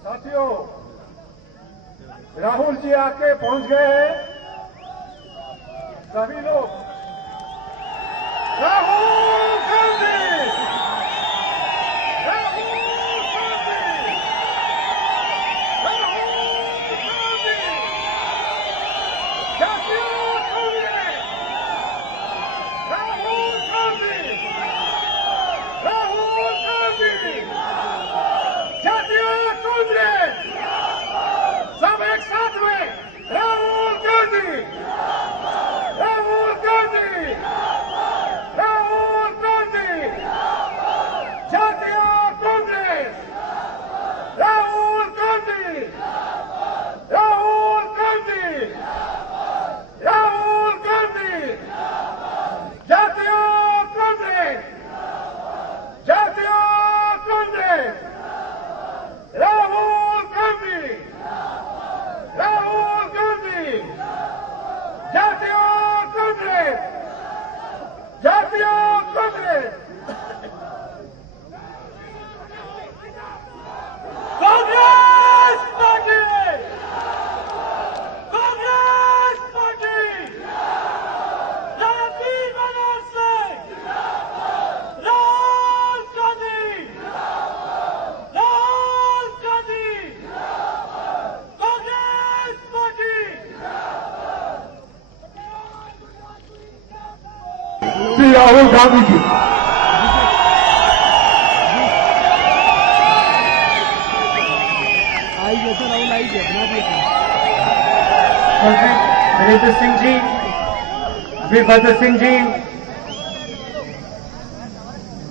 साथियों, राहुल जी आके पहुंच गए हैं। सभी लोग राहुल गांधी, राहुल गांधी, राहुल गांधी, जातीय कांग्रेस, राहुल गांधी, राहुल गांधी, जातीय कांग्रेस, सब एक साथ में राहुल गांधी, राहुल गांधी, राहुल गांधी, जातीय कांग्रेस, राहुल गांधी, राहुल गांधी, राहुल गांधी, जातीय कांग्रेस, जातीय कांग्रेस, राहुल गांधी, राहुल गांधी, जातीय कांग्रेस, जातीय कांग्रेस, कांग्रेस पार्टी, कांग्रेस पार्टी, जाति बनर से राहुल गांधी, राहुल गांधी, कांग्रेस पार्टी। श्री राहुल गांधी जी, मंत्री वीरेंद्र सिंह जी, वीरभद्र सिंह जी,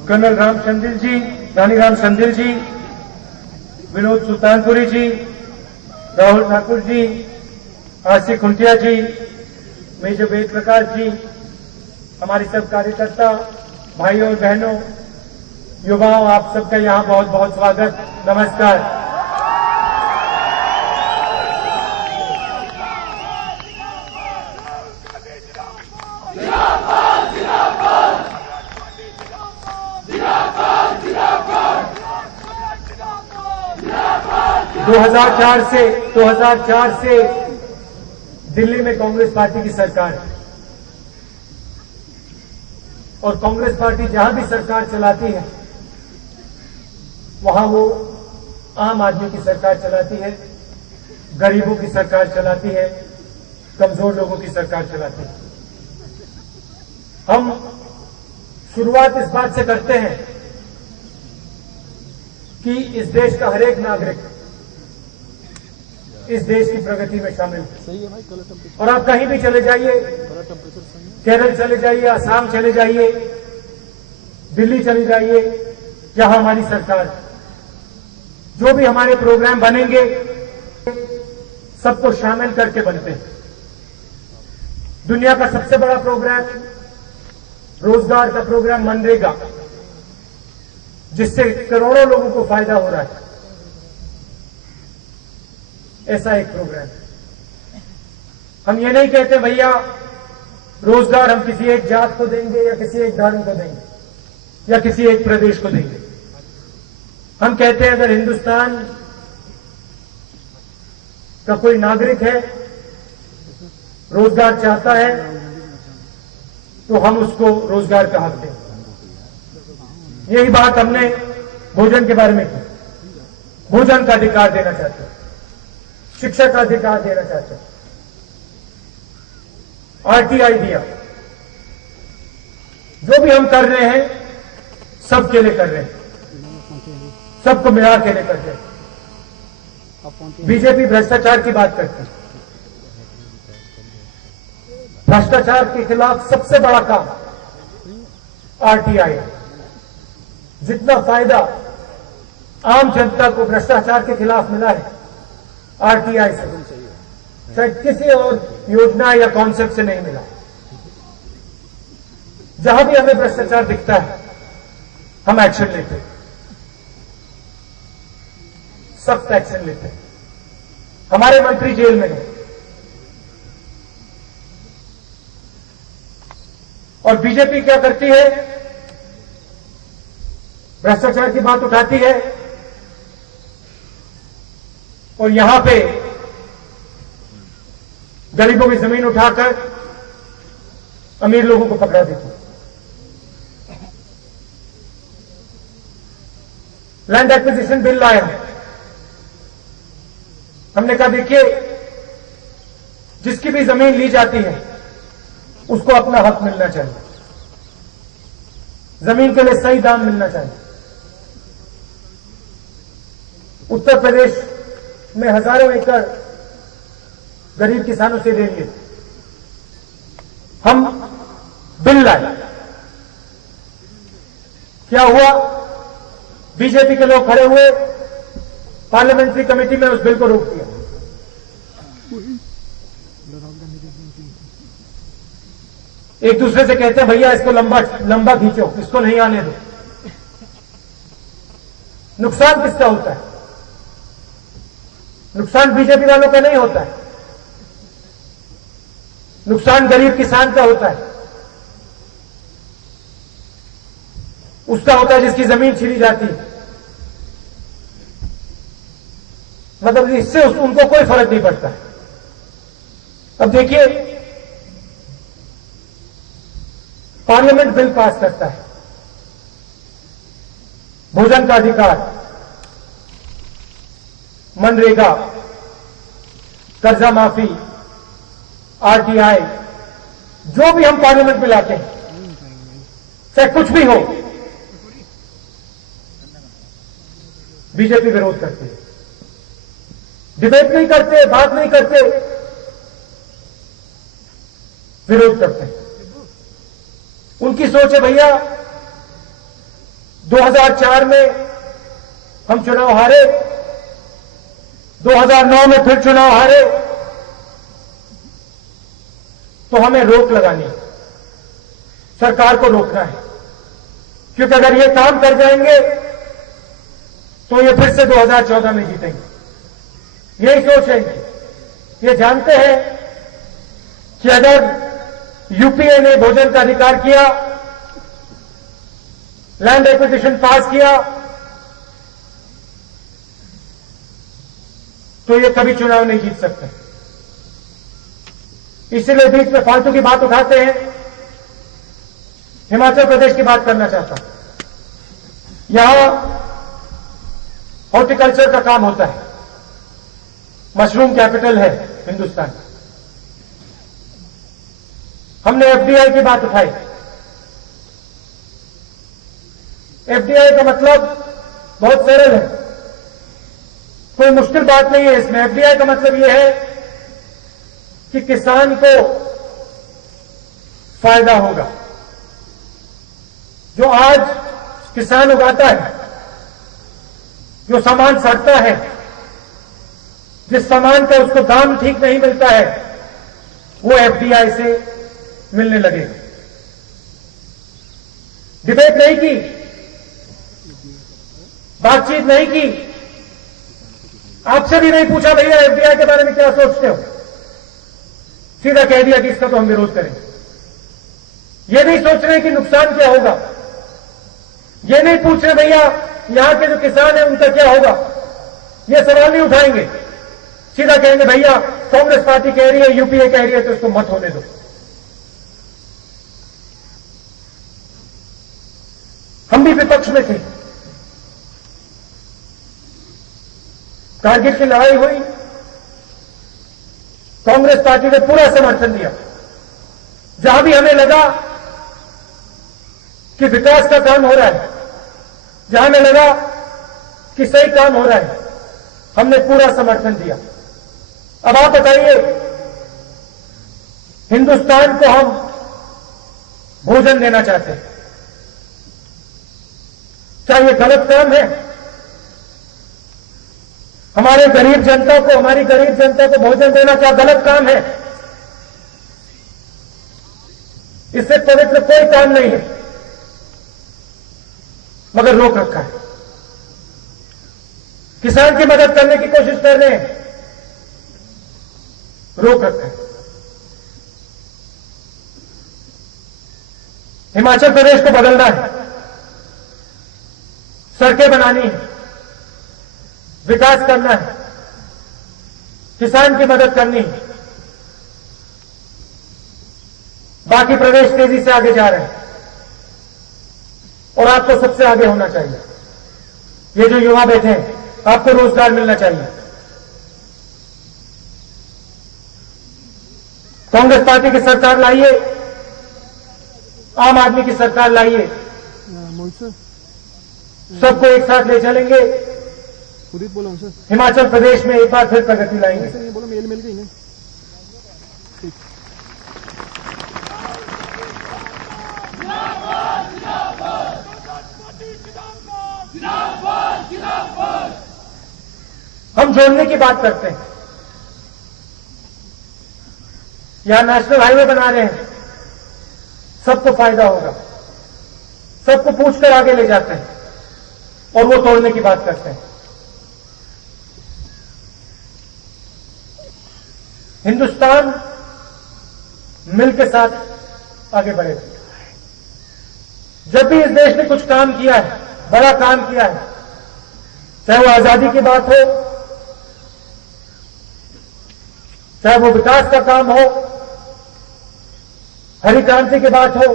कर्नल रामचंद्र जी, रानी रामचंद्र जी, विनोद सुल्तानपुरी जी, राहुल ठाकुर जी, आरसी खुंटिया जी, मेजर वेद प्रकाश जी, हमारी सब कार्यकर्ता भाइयों और बहनों, युवाओं, आप सबका यहाँ बहुत बहुत स्वागत, नमस्कार। जिंदाबाद। 2004 से दिल्ली में कांग्रेस पार्टी की सरकार है और कांग्रेस पार्टी जहां भी सरकार चलाती है वहां वो आम आदमी की सरकार चलाती है, गरीबों की सरकार चलाती है, कमजोर लोगों की सरकार चलाती है। हम शुरुआत इस बात से करते हैं कि इस देश का हर एक नागरिक इस देश की प्रगति में शामिल है। और आप कहीं भी चले जाइए, केरल चले जाइए, असम चले जाइए, दिल्ली चले जाइए, जहां हमारी सरकार है, जो भी हमारे प्रोग्राम बनेंगे सबको शामिल करके बनते हैं। दुनिया का सबसे बड़ा प्रोग्राम रोजगार का प्रोग्राम मनरेगा, जिससे करोड़ों लोगों को फायदा हो रहा है, ऐसा एक प्रोग्राम। हम ये नहीं कहते भैया रोजगार हम किसी एक जात को देंगे या किसी एक धर्म को देंगे या किसी एक प्रदेश को देंगे। हम कहते हैं अगर हिंदुस्तान का कोई नागरिक है, रोजगार चाहता है, तो हम उसको रोजगार का हक दें। यही बात हमने भोजन के बारे में की। भोजन का अधिकार देना चाहते हैं, शिक्षा का अधिकार देना चाहते हैं, आरटीआई दिया। जो भी हम कर रहे हैं सबके लिए कर रहे हैं, सबको मिला के लिए कर रहे हैं। बीजेपी भ्रष्टाचार की बात करती है। भ्रष्टाचार के खिलाफ सबसे बड़ा काम आरटीआई है। जितना फायदा आम जनता को भ्रष्टाचार के खिलाफ मिला है आरटीआई से, शायद किसी और योजना या कॉन्सेप्ट से नहीं मिला। जहां भी हमें भ्रष्टाचार दिखता है हम एक्शन लेते हैं, सख्त एक्शन लेते हैं। हमारे मंत्री जेल में हैं और बीजेपी क्या करती है, भ्रष्टाचार की बात उठाती है और यहां पे गरीबों की जमीन उठाकर अमीर लोगों को पकड़ा देते। लैंड एक्विजिशन बिल लाया, हमने कहा देखिए जिसकी भी जमीन ली जाती है उसको अपना हक मिलना चाहिए, जमीन के लिए सही दाम मिलना चाहिए। उत्तर प्रदेश में हजारों एकड़ गरीब किसानों से ले लिए, हम बिल लाए, क्या हुआ? बीजेपी के लोग खड़े हुए, पार्लियामेंट्री कमेटी में उस बिल को रोक दिया। एक दूसरे से कहते हैं भैया इसको लंबा खींचो, इसको नहीं आने दो। नुकसान किसका होता है? नुकसान बीजेपी वालों का नहीं होता है, नुकसान गरीब किसान का होता है, उसका होता है जिसकी जमीन छीनी जाती है। मतलब इससे उनको कोई फर्क नहीं पड़ता। अब देखिए पार्लियामेंट बिल पास करता है, भोजन का अधिकार, मनरेगा, कर्जा माफी, आरटीआई, जो भी हम पार्लियामेंट में लाते हैं, चाहे कुछ भी हो, बीजेपी विरोध करती है, डिबेट नहीं करते, बात नहीं करते, विरोध करते हैं। उनकी सोच है भैया 2004 में हम चुनाव हारे, 2009 में फिर चुनाव हारे, तो हमें रोक लगानी है, सरकार को रोकना है, क्योंकि अगर ये काम कर जाएंगे तो ये फिर से 2014 में जीतेंगे। यही सोच है इनकी। ये जानते हैं कि अगर यूपीए ने भोजन का अधिकार किया, लैंड एक्विजिशन पास किया, तो ये कभी चुनाव नहीं जीत सकते। इसलिए बीच में फालतू की बात उठाते हैं। हिमाचल प्रदेश की बात करना चाहता हूं। यहां हॉर्टिकल्चर का काम होता है, मशरूम कैपिटल है हिंदुस्तान। हमने एफडीआई की बात उठाई। एफडीआई का मतलब बहुत सरल है, कोई मुश्किल बात नहीं है इसमें। एफडीआई का मतलब यह है कि किसान को फायदा होगा। जो आज किसान उगाता है, जो सामान सड़ता है, जिस सामान का उसको दाम ठीक नहीं मिलता है, वो एफडीआई से मिलने लगेगा। डिबेट नहीं की, बातचीत नहीं की, आपसे भी नहीं पूछा भैया एफडीआई के बारे में क्या सोचते हो, सीधा कह दिया कि इसका तो हम विरोध करेंगे। ये नहीं सोच रहे कि नुकसान क्या होगा, ये नहीं पूछ रहे भैया यहां के जो किसान हैं उनका क्या होगा, ये सवाल नहीं उठाएंगे। सीधा कहेंगे भैया कांग्रेस पार्टी कह रही है, यूपीए कह रही है, तो इसको मत होने दो। हम भी विपक्ष में थे, कारगिल की लड़ाई हुई, कांग्रेस पार्टी ने पूरा समर्थन दिया। जहां भी हमें लगा कि विकास का काम हो रहा है, जहां हमें लगा कि सही काम हो रहा है, हमने पूरा समर्थन दिया। अब आप बताइए, हिंदुस्तान को हम भोजन देना चाहते हैं, क्या ये गलत काम है? हमारे गरीब जनता को, हमारी गरीब जनता को भोजन देना क्या गलत काम है? इससे पवित्र कोई काम नहीं है, मगर रोक रखा है। किसान की मदद करने की कोशिश कर रहे हैं, रोक रखा है। हिमाचल प्रदेश को बदलना है, सड़कें बनानी है, विकास करना है, किसान की मदद करनी, बाकी प्रदेश तेजी से आगे जा रहे हैं और आपको सबसे आगे होना चाहिए। ये जो युवा बैठे हैं, आपको रोजगार मिलना चाहिए। कांग्रेस पार्टी की सरकार लाइए, आम आदमी की सरकार लाइए, सबको एक साथ ले चलेंगे। हिमाचल प्रदेश में एक बार फिर प्रगति लाएंगे। हम जोड़ने की बात करते हैं, यहां नेशनल हाईवे बना रहे हैं, सबको फायदा होगा, सबको पूछकर आगे ले जाते हैं और वो तोड़ने की बात करते हैं। हिंदुस्तान मिल के साथ आगे बढ़ेगा। जब भी इस देश ने कुछ काम किया है, बड़ा काम किया है, चाहे वो आजादी की बात हो, चाहे वो विकास का काम हो, हरी क्रांति की बात हो,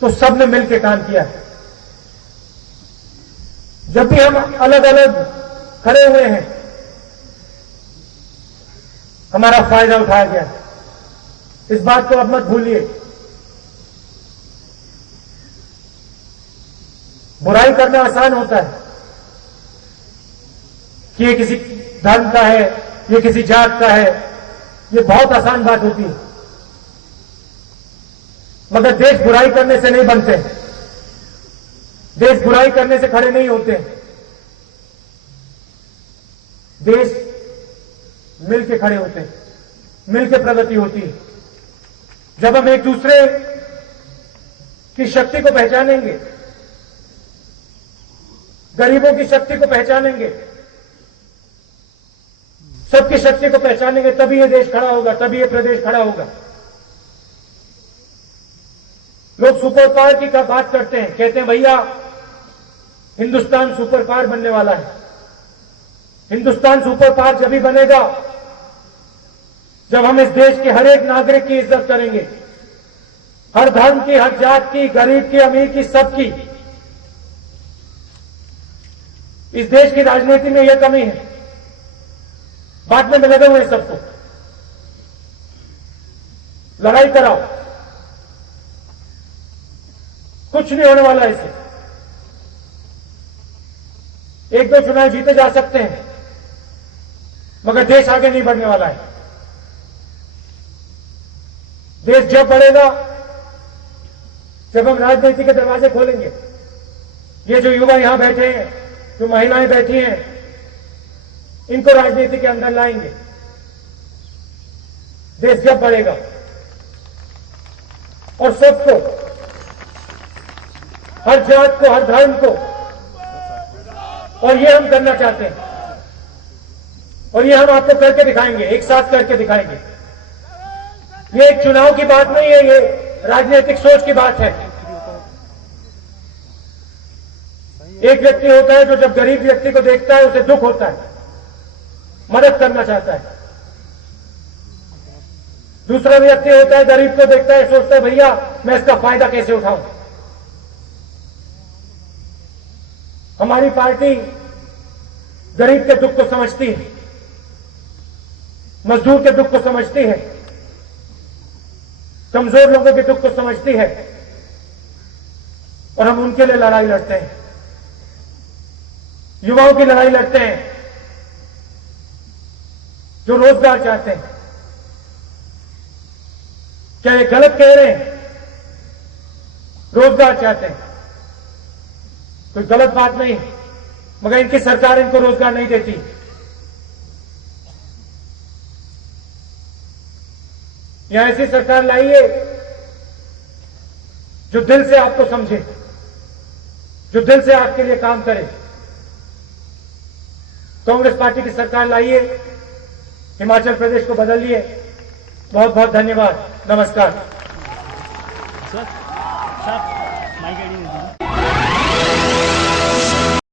तो सबने मिलकर काम किया है। जब भी हम अलग अलग खड़े हुए हैं, हमारा फायदा उठाया गया है। इस बात को अब मत भूलिए। बुराई करना आसान होता है कि ये किसी धर्म का है, ये किसी जात का है, ये बहुत आसान बात होती है। मगर देश बुराई करने से नहीं बनते, देश बुराई करने से खड़े नहीं होते। देश मिलके खड़े होते हैं, मिलके प्रगति होती है। जब हम एक दूसरे की शक्ति को पहचानेंगे, गरीबों की शक्ति को पहचानेंगे, सबकी शक्ति को पहचानेंगे, तभी ये देश खड़ा होगा, तभी ये प्रदेश खड़ा होगा। लोग सुपर पावर की बात करते हैं, कहते हैं भैया हिंदुस्तान सुपर पावर बनने वाला है। हिंदुस्तान सुपर पावर जब ही बनेगा जब हम इस देश के हर एक नागरिक की इज्जत करेंगे, हर धर्म की, हर जात की, गरीब की, अमीर की, सबकी। इस देश की राजनीति में यह कमी है, बांटने में लगे हुए सबको। लड़ाई कराओ, कुछ नहीं होने वाला इससे। एक दो चुनाव जीते जा सकते हैं, मगर देश आगे नहीं बढ़ने वाला है। देश जब बढ़ेगा जब हम राजनीति के दरवाजे खोलेंगे। ये जो युवा यहां बैठे हैं, जो महिलाएं बैठी हैं, इनको राजनीति के अंदर लाएंगे। देश जब बढ़ेगा और सबको, हर जात को, हर धर्म को, और ये हम करना चाहते हैं और ये हम आपको करके दिखाएंगे, एक साथ करके दिखाएंगे। ये एक चुनाव की बात नहीं है, ये राजनीतिक सोच की बात है। एक व्यक्ति होता है जो जब गरीब व्यक्ति को देखता है उसे दुख होता है, मदद करना चाहता है। दूसरा व्यक्ति होता है गरीब को देखता है, सोचता है भैया मैं इसका फायदा कैसे उठाऊं। हमारी पार्टी गरीब के दुख को समझती है, मजदूर के दुख को समझती है, कमजोर लोगों के दुख को समझती है और हम उनके लिए लड़ाई लड़ते हैं। युवाओं की लड़ाई लड़ते हैं जो रोजगार चाहते हैं। क्या ये गलत कह रहे हैं? रोजगार चाहते हैं, कोई गलत बात नहीं, मगर इनकी सरकार इनको रोजगार नहीं देती। यहां ऐसी सरकार लाइए जो दिल से आपको समझे, जो दिल से आपके लिए काम करे। कांग्रेस पार्टी की सरकार लाइए, हिमाचल प्रदेश को बदलिए। बहुत बहुत धन्यवाद, नमस्कार। Sir, mic ID